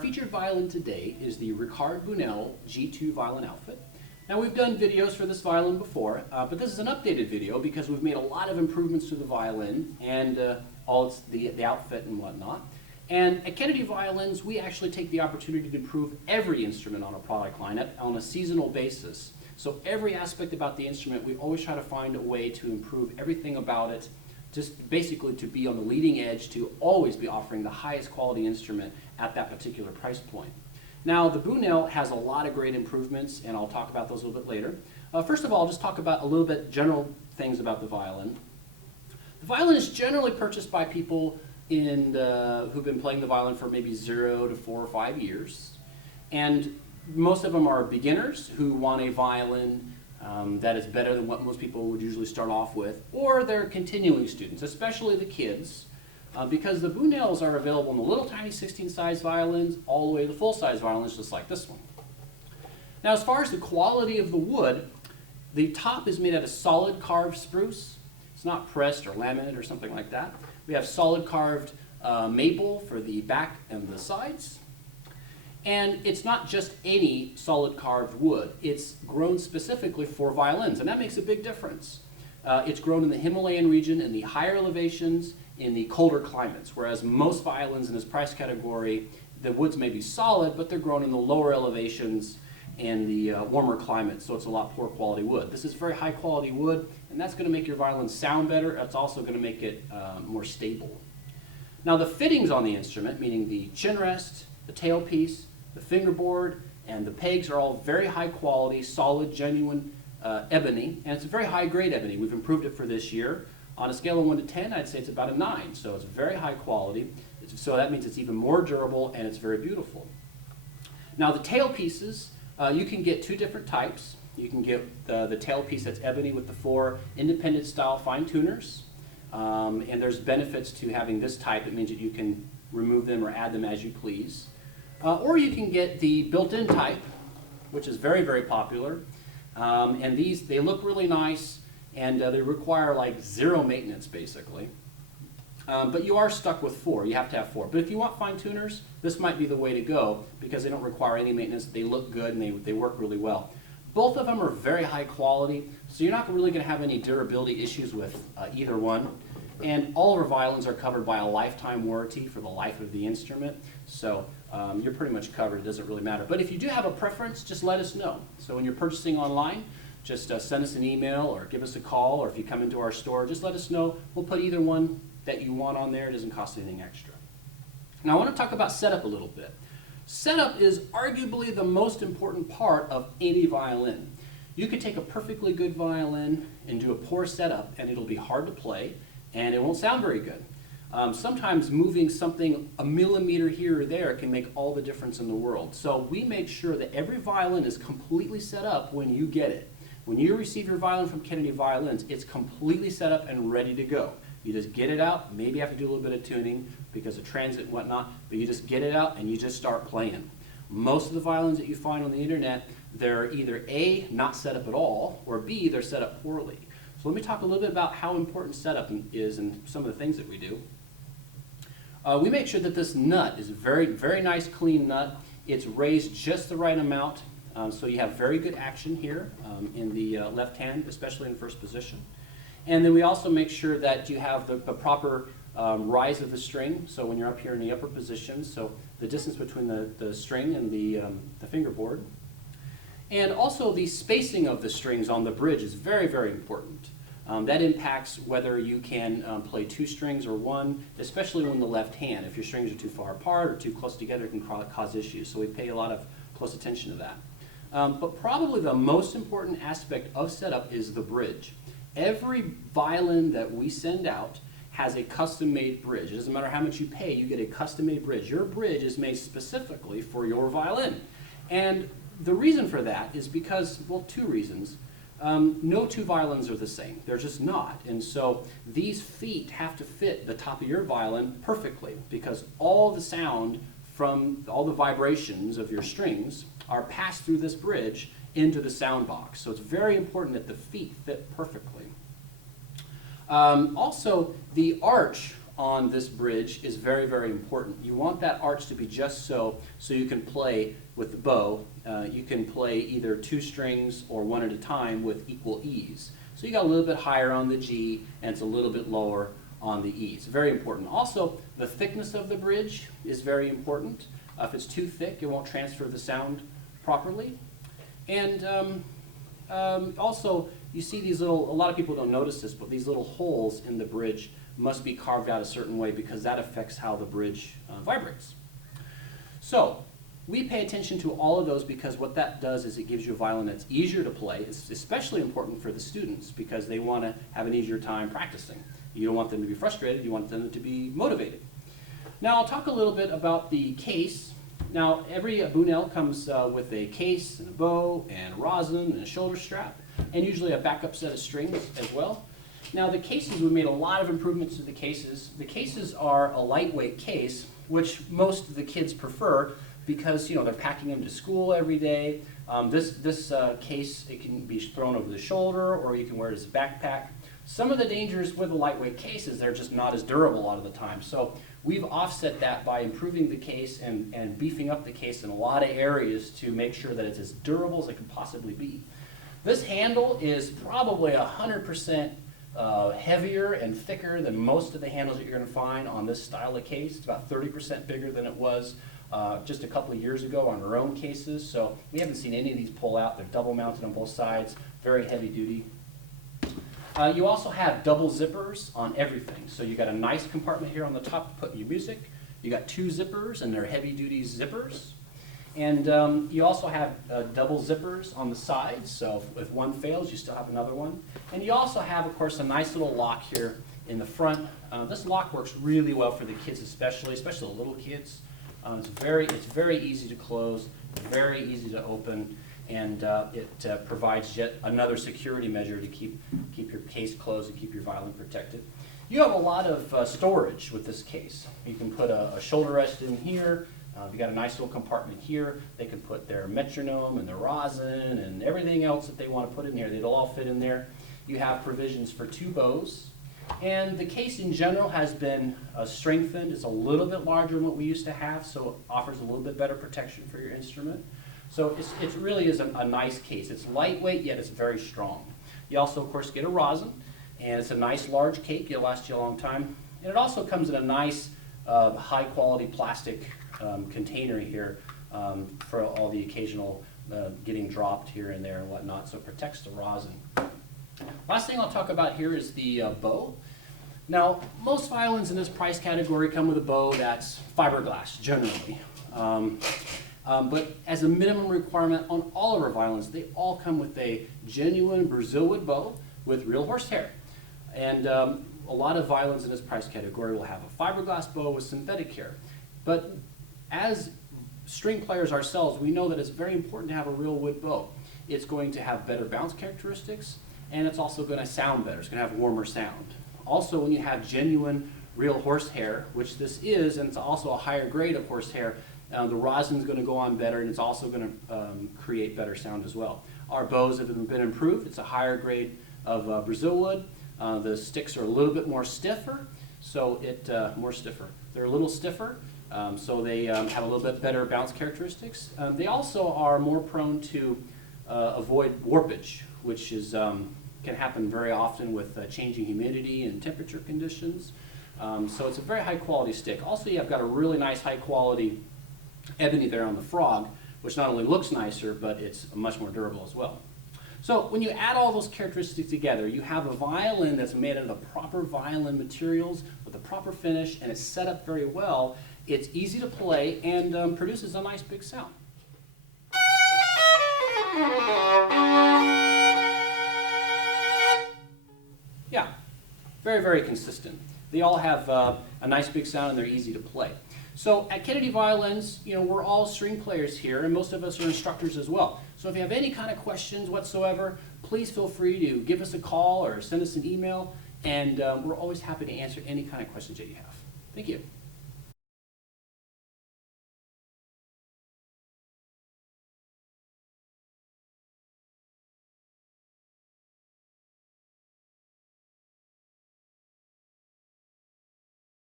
featured violin today is the Ricard Bunnel G2 Violin outfit. Now we've done videos for this violin before, but this is an updated video because we've made a lot of improvements to the violin and the outfit and whatnot. And at Kennedy Violins, we actually take the opportunity to improve every instrument on a product line on a seasonal basis. So every aspect about the instrument, we always try to find a way to improve everything about it, just basically to be on the leading edge, to always be offering the highest quality instrument at that particular price point. Now, the Bunnel has a lot of great improvements, and I'll talk about those a little bit later. First of all, I'll just talk about a little bit general things about the violin. The violin is generally purchased by people who've been playing the violin for maybe 0 to 4 or 5 years. And most of them are beginners who want a violin that is better than what most people would usually start off with, or they're continuing students, especially the kids, because the Bunnels are available in the little tiny 16-size violins all the way to the full-size violins just like this one. Now, as far as the quality of the wood, the top is made out of solid carved spruce. It's not pressed or laminate or something like that. We have solid carved maple for the back and the sides. And it's not just any solid carved wood. It's grown specifically for violins, and that makes a big difference. It's grown in the Himalayan region, in the higher elevations, in the colder climates, whereas most violins in this price category, the woods may be solid, but they're grown in the lower elevations and the warmer climates, so it's a lot poor quality wood. This is very high quality wood, and that's going to make your violin sound better. It's also going to make it more stable. Now, the fittings on the instrument, meaning the chin rest, the tailpiece, the fingerboard, and the pegs are all very high quality, solid, genuine ebony, and it's a very high grade ebony. We've improved it for this year. On a scale of 1 to 10, I'd say it's about a 9, so it's very high quality. So that means it's even more durable and it's very beautiful. Now, the tailpieces, you can get 2 different types. You can get the tailpiece that's ebony with the 4 independent style fine tuners, and there's benefits to having this type. It means that you can remove them or add them as you please. Or you can get the built-in type, which is very, very popular. And these, they look really nice, and they require like 0 maintenance, basically. But you are stuck with 4. You have to have 4. But if you want fine tuners, this might be the way to go because they don't require any maintenance. They look good, and they work really well. Both of them are very high quality, so you're not really going to have any durability issues with either one. And all of our violins are covered by a lifetime warranty for the life of the instrument, so you're pretty much covered. It doesn't really matter. But if you do have a preference, just let us know. So when you're purchasing online, just send us an email or give us a call, or if you come into our store, just let us know. We'll put either one that you want on there. It doesn't cost anything extra. Now, I want to talk about setup a little bit. Setup is arguably the most important part of any violin. You could take a perfectly good violin and do a poor setup, and it'll be hard to play, and it won't sound very good. Sometimes moving something a millimeter here or there can make all the difference in the world. So we make sure that every violin is completely set up when you get it. When you receive your violin from Kennedy Violins, it's completely set up and ready to go. You just get it out. Maybe you have to do a little bit of tuning because of transit and whatnot, but you just get it out and you just start playing. Most of the violins that you find on the internet, they're either A, not set up at all, or B, they're set up poorly. So let me talk a little bit about how important setup is and some of the things that we do. We make sure that this nut is a very, very nice clean nut. It's raised just the right amount, so you have very good action here in the left hand, especially in first position. And then we also make sure that you have the proper rise of the string, so when you're up here in the upper position, so the distance between the string and the fingerboard. And also the spacing of the strings on the bridge is very, very important. That impacts whether you can play 2 strings or 1, especially when the left hand. If your strings are too far apart or too close together, it can cause issues. So we pay a lot of close attention to that. But probably the most important aspect of setup is the bridge. Every violin that we send out has a custom-made bridge. It doesn't matter how much you pay, you get a custom-made bridge. Your bridge is made specifically for your violin. And the reason for that is because, well, 2 reasons. No 2 violins are the same. They're just not. And so these feet have to fit the top of your violin perfectly because all the sound from all the vibrations of your strings are passed through this bridge into the sound box. So it's very important that the feet fit perfectly. Also, the arch on this bridge is very, very important. You want that arch to be just so you can play with the bow. You can play either 2 strings or 1 at a time with equal ease. So you got a little bit higher on the G and it's a little bit lower on the E. It's very important. Also, the thickness of the bridge is very important. If it's too thick, it won't transfer the sound properly. And also, you see these little, a lot of people don't notice this, but these little holes in the bridge must be carved out a certain way because that affects how the bridge vibrates. So, we pay attention to all of those because what that does is it gives you a violin that's easier to play. It's especially important for the students because they want to have an easier time practicing. You don't want them to be frustrated, you want them to be motivated. Now I'll talk a little bit about the case. Now every Bunnel comes with a case and a bow and rosin and a shoulder strap and usually a backup set of strings as well. Now the cases, we made a lot of improvements to the cases. The cases are a lightweight case, which most of the kids prefer because they're packing them to school every day. This case, it can be thrown over the shoulder or you can wear it as a backpack. Some of the dangers with a lightweight case is they're just not as durable a lot of the time. So we've offset that by improving the case and beefing up the case in a lot of areas to make sure that it's as durable as it can possibly be. This handle is probably 100% heavier and thicker than most of the handles that you're going to find on this style of case. It's about 30% bigger than it was just a couple of years ago on our own cases. So we haven't seen any of these pull out. They're double mounted on both sides, very heavy duty. You also have double zippers on everything. So you got a nice compartment here on the top to put your music. You got 2 zippers and they're heavy duty zippers. And you also have double zippers on the sides. So if one fails, you still have another one. And you also have, of course, a nice little lock here in the front. This lock works really well for the kids especially the little kids. It's very easy to close, very easy to open. And it provides yet another security measure to keep your case closed and keep your violin protected. You have a lot of storage with this case. You can put a shoulder rest in here. You got a nice little compartment here. They can put their metronome and their rosin and everything else that they want to put in here. It'll all fit in there. You have provisions for 2 bows. And the case in general has been strengthened. It's a little bit larger than what we used to have, so it offers a little bit better protection for your instrument. So it really is a nice case. It's lightweight, yet it's very strong. You also, of course, get a rosin, and it's a nice large cake. It'll last you a long time. And it also comes in a nice, high-quality plastic container here for all the occasional getting dropped here and there and whatnot, so it protects the rosin. Last thing I'll talk about here is the bow. Now, most violins in this price category come with a bow that's fiberglass, generally. But as a minimum requirement on all of our violins, they all come with a genuine Brazilwood bow with real horsehair. And a lot of violins in this price category will have a fiberglass bow with synthetic hair. But as string players ourselves, we know that it's very important to have a real wood bow. It's going to have better bounce characteristics, and it's also going to sound better. It's going to have warmer sound. Also, when you have genuine real horsehair, which this is, and it's also a higher grade of horsehair, the rosin is going to go on better, and it's also going to create better sound as well. Our bows have been improved. It's a higher grade of Brazilwood. The sticks are a little bit more stiffer, so they're a little stiffer, so they have a little bit better bounce characteristics. They also are more prone to avoid warpage, which is can happen very often with changing humidity and temperature conditions. So it's a very high quality stick. Also, you've got a really nice high quality ebony there on the frog, which not only looks nicer, but it's much more durable as well. So when you add all those characteristics together, you have a violin that's made out of the proper violin materials with the proper finish, and it's set up very well. It's easy to play and produces a nice big sound. Yeah, very, very consistent. They all have a nice big sound and they're easy to play. So at Kennedy Violins, we're all string players here, and most of us are instructors as well. So if you have any kind of questions whatsoever, please feel free to give us a call or send us an email, and we're always happy to answer any kind of questions that you have. Thank you.